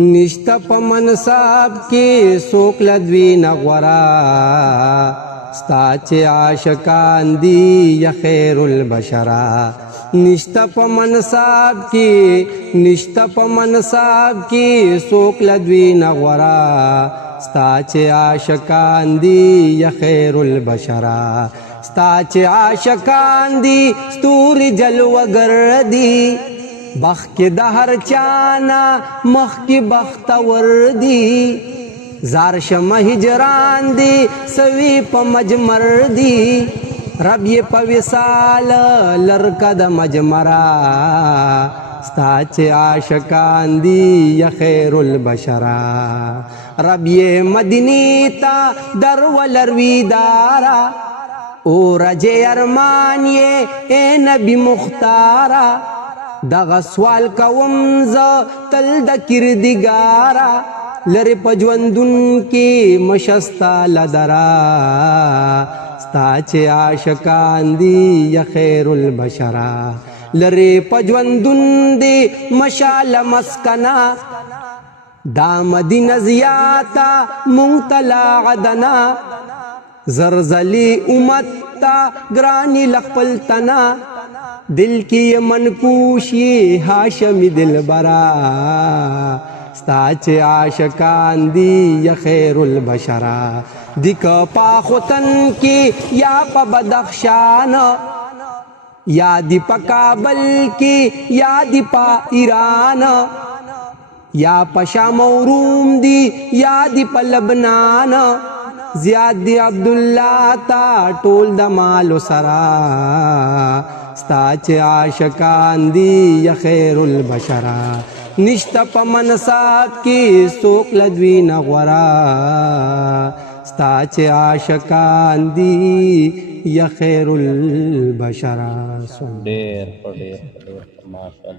نشتا پا منصاب کی سوک لدوی نغورا ستا چه عاشقان دی یا خیر البشرا نشتا پا منصاب کی سوک لدوی نغورا ستا چه عاشقان دی یا خیر البشرا ستا چه عاشقان دی ستوری جلوگر دی بخ کی د هر چانا مخ کی بختور دی زار شمه هجران دی سوی په مجمر دی رب یې په وصال لرکه د مجمرا ستا چې عاشقان دی یا خیر البشرا رب یې مدینی تا در ولروی دارا او رجے ارمان یې اے نبی مختارا دغه سوال کوم زه تل د کردګارا لرې په ژوندون کې مشستا لدرا ستا چې عاشقان دي یا خیر البشرا لرې په ژوندون دی مشال مسکنا دا مدینه زیاتا مونږ ته لاعدنا زرزلی امت تا ګرانی لخپل تنا دل کی منکوش یہ ہاشمی دل برا ستا چه عاشقان دی یا خیر البشرا دک پا خوتن کی یا پا بدخشان یا دی پا کابل کی یا دی پا ایران یا پا شام و روم دی یا دی پا لبنان زیاد دی عبداللہ تا ټول د مالو سرا ستا چې عاشقان دی یا خیر البشرا نشتا پا منصات کی سوک لدوی نغورا ستا چې عاشقان دی یا خیر البشرا ډېر ماشاءالله